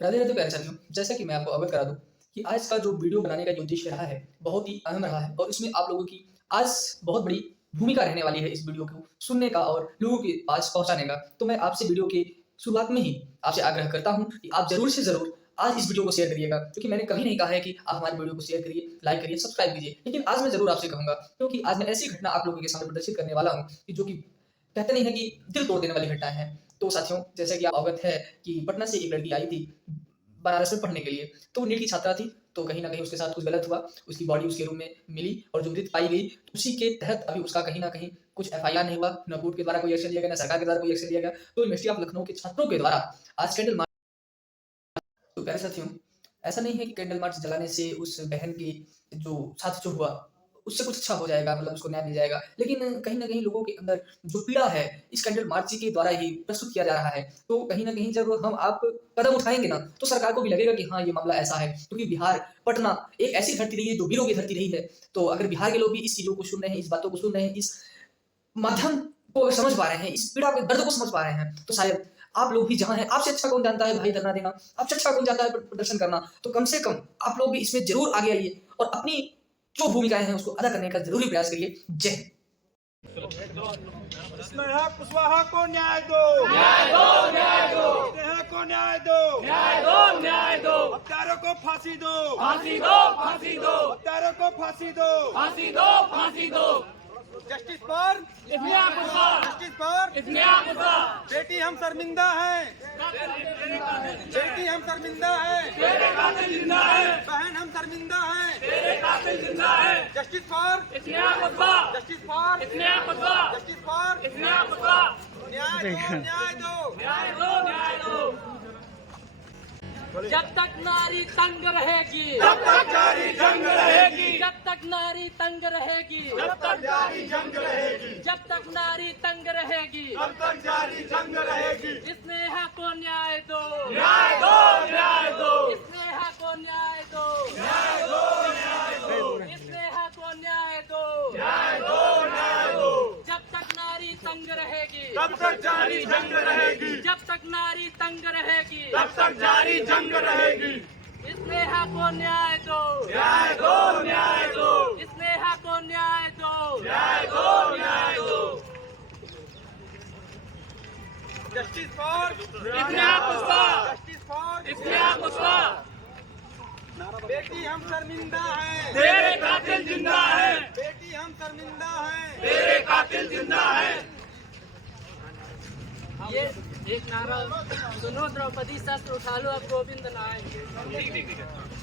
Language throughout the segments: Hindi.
राधे राधे प्यारे साथियों, जैसा कि मैं आपको अवगत करा दूँ कि आज का जो वीडियो बनाने का जो उद्देश्य रहा है, बहुत ही अहम रहा है और इसमें आप लोगों की आज बहुत बड़ी भूमिका रहने वाली है इस वीडियो को सुनने का और लोगों के पास पहुँचाने का। तो मैं आपसे वीडियो के शुरुआत में ही आपसे आग्रह करता हूँ कि आप ज़रूर से ज़रूर आज इस वीडियो को शेयर करिएगा, क्योंकि मैंने कभी नहीं कहा है कि आप हमारे वीडियो को शेयर करिए, लाइक करिए, सब्सक्राइब कीजिए। लेकिन आज मैं ज़रूर आपसे कहूँगा, क्योंकि आज मैं ऐसी घटना आप लोगों के सामने प्रदर्शित करने वाला हूँ कि जो कि कहते नहीं है कि दिल तोड़ देने वाली घटना है। तो साथियों, जैसा कि आप अवगत है कि पटना से एक लड़की आई थी बनारस में पढ़ने के लिए, तो वो नीट की छात्रा थी, तो कहीं न कहीं उसके साथ कुछ गलत हुआ, उसकी बॉडी उसके रूम में मिली और जो मृत पाई गई, उसी के तहत अभी उसका कहीं न कहीं कुछ एफआईआर नहीं हुआ, ना कोर्ट के द्वारा कोई एक्शन लिया गया, ना सरकार के द्वारा कोई एक्शन लिया गया। तो यूनिवर्सिटी ऑफ लखनऊ के छात्रों के द्वारा आज कैंडल मार्च। तो प्यारे साथियों, ऐसा नहीं है कि कैंडल मार्च जलाने से उस बहन की जो साथ जो हुआ, उससे कुछ अच्छा हो जाएगा, मतलब उसको न्याय मिल जाएगा। लेकिन कहीं न कहीं लोगों के अंदर जो पीड़ा है, इस कैंडल मार्च के द्वारा ही प्रस्तुत किया जा रहा है। तो कहीं न कहीं जब हम आप कदम उठाएँगे ना, तो सरकार को भी लगेगा कि हाँ, ये मामला ऐसा है। क्योंकि बिहार, पटना एक ऐसी धरती रही है, जो वीरों की धरती रही है। तो अगर बिहार के लोग भी इस चीज़ों को सुन रहे हैं, इस बातों को सुन रहे हैं, इस माध्यम को समझ पा रहे हैं, इस पीड़ा के दर्द को समझ पा रहे हैं, तो शायद आप लोग भी जहाँ हैं, आपसे अच्छा कौन जानता है भाई धरना देना, आपसे अच्छा कौन जानता है प्रदर्शन करना, तो कम से कम आप लोग भी इसमें ज़रूर आगे आइए और अपनी जो भूमिकाएँ हैं, उसको अदा करने का ज़रूरी प्रयास करिए। जय हिंद। स्नेहा कुशवाहा को न्याय दो, न्याय दो, न्याय दो। स्नेहा को न्याय दो, न्याय दो, न्याय दो। हत्यारों को फांसी दो, फांसी दो, फांसी दो। हत्यारों को फांसी दो, फांसी दो, फांसी दो। Justice for Sneha Kushwaha, justice for Sneha Kushwaha. बेटी हम शर्मिंदा हैं, बेटी हम शर्मिंदा हैं, तेरे कातिल जिंदा है। बहन हम शर्मिंदा हैं, तेरे कातिल जिंदा है। Justice for Sneha Kushwaha, justice for Sneha Kushwaha, justice for Sneha Kushwaha. न्याय दो, न्याय दो, न्याय दो, न्याय दो। जब तक नारी तंग रहेगी, जब तक जारी जंग रहेगी, जब तक नारी तंग रहेगी, जब तक जारी जंग रहेगी, जब तक नारी तंग रहेगी, जब तक जारी जंग रहेगी। स्नेहा को न्याय दो, न्याय दो, न्याय दो, स्नेहा को न्याय दो, न्याय दो, न्याय दो, स्नेहा को न्याय दो, न्याय दो, न्याय दो। जब तक नारी तंग रहेगी, तब तक जारी जंग रहेगी, जब तक नारी तंग रहेगी, तब तक जारी जंग रहेगी। स्नेहा को न्याय दो, न्याय दो, न्याय दो, स्नेहा को न्याय दो, न्याय दो, न्याय दो। Justice for Sneha Kushwaha, justice for Sneha Kushwaha. बेटी हम शर्मिंदा हैं, तेरे कातिल जिंदा है, बेटी हम शर्मिंदा हैं, तेरे कातिल जिंदा है। ये एक नारा सुनो द्रौपदी शस्त्र उठा लो, अब गोविंद न आएंगे।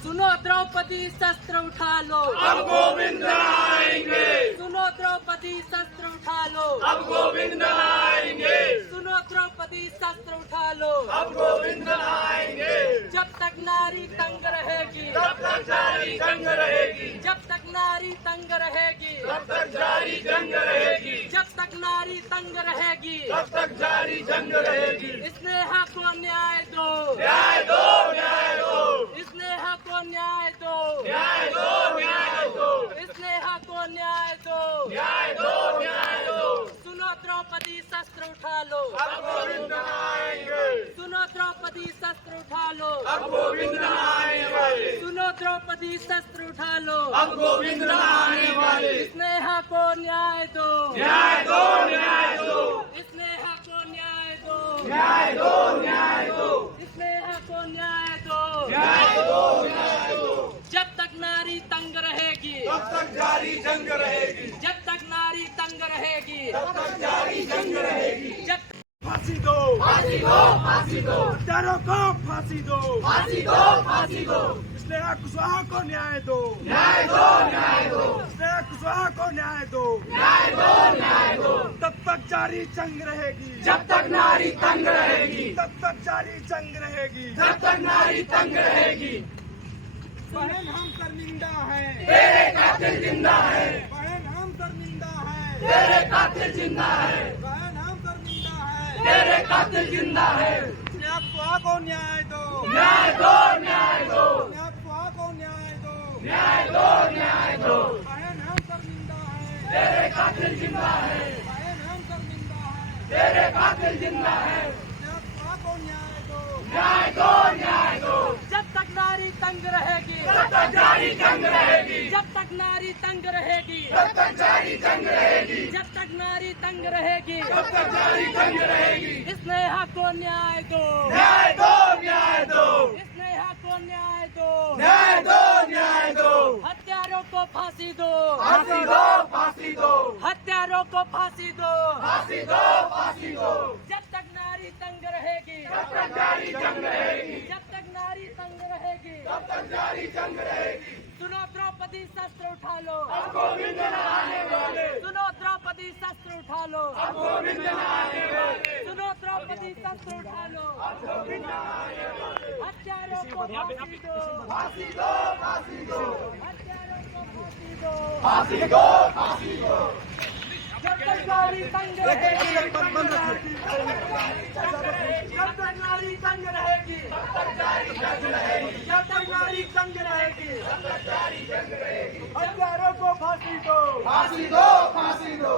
सुनो द्रौपदी शस्त्र उठा लो, अब गोविंद आएंगे, सुनो द्रौपदी शस्त्र उठा लो, अब गोविंद आएंगे, सुनो द्रौपदी शस्त्र उठा लो। अब गोविंद आएंगे। जब तक नारी तंग रहेगी, तब तक जारी जंग रहेगी, जब तक नारी तंग रहेगी, तब तक जारी जंग रहेगी, जब तक नारी तंग रहेगी, तब तक जारी जंग रहेगी। स्नेहा को न्याय दो, न्याय दो, न्याय दो, स्नेहा को न्याय दो, न्याय दो, न्याय दो, स्नेहा को न्याय दो, न्याय दो, न्याय दो। सुनो द्रौपदी शस्त्र उठा लो, अब गोविंद आएंगे, सुनो द्रौपदी शस्त्र उठा लो, अब गोविंद आने वाले, सुनो द्रौपदी शस्त्र उठा लो। अब गोविंद आने वाले। स्नेहा को न्याय दो, न्याय दो, न्याय दो, स्नेहा को न्याय दो, न्याय दो, न्याय दो, स्नेहा को न्याय दो। न्याय दो, न्याय दो। जब तक नारी तंग रहेगी, तब तक जारी जंग रहेगी, जब तक नारी तंग रहेगी, तब तक जारी जंग रहेगी। जब फांसी दो, फांसी दो, फांसी दो। हत्यारों को फांसी दो, फांसी दो, फांसी दो। स्नेहा कुशवाहा को न्याय दो, न्याय दो, न्याय दो। स्नेहा कुशवाहा को न्याय दो, न्याय दो, न्याय दो। तब तक जारी जंग रहेगी, जब तक नारी तंग रहेगी, तब तक जारी जंग रहेगी, जब तक नारी तंग रहेगी। बहन हम शर्मिंदा हैं, तेरे कातिल जिंदा है। बहन हम शर्मिंदा हैं, तेरे कातिल जिंदा है। बहन हम शर्मिंदा हैं, तेरे कातिल जिंदा है। स्नेहा कुशवाहा को न्याय दो, न्याय दो, न्याय दो। स्नेहा कुशवाहा को न्याय दो, न्याय दो, न्याय दो। बहन हम शर्मिंदा हैं, तेरे कातिल जिंदा है। बहन हम शर्मिंदा हैं, तेरे कातिल जिंदा है। स्नेहा कुशवाहा को न्याय दो, न्याय दो, न्याय दो। तंग रहेगी, जब तक जारी जंग रहेगी, जब तक नारी तंग रहेगी, जब तक जारी जंग रहेगी, जब तक नारी तंग रहेगी, जब तक जारी जंग रहेगी। इस नेहा को न्याय दो, न्याय दो, न्याय दो, इस नेहा को न्याय दो, न्याय दो, न्याय दो, हत्यारों को फांसी दो, फांसी दो, फांसी दो, हत्यारों को फांसी दो, फांसी दो, फांसी दो, जब तक नारी तंग रहेगी, जब तक जारी जंग रहेगी, जब तक नारी तंग रहेगी, जब तक जारी जंग रहेगी। सुनो द्रौपदी शस्त्र उठा लो, अब गोविंद नहाने वाले, सुनो द्रौपदी शस्त्र उठा लो, अब गोविंद नहाने वाले, सुनो द्रौपदी शस्त्र उठा लो, अब गोविंद नहाने वाले। हत्यारों को फांसी दो, फांसी दो, फांसी दो, हत्यारों को फांसी दो, फांसी दो, फांसी दो। जब तक नारी तंग रहेगी, जब तक नारी तंग रहेगी, जब तक नारी तंग रहेगी, हत्यारों को फांसी दो, फांसी दो, फांसी दो।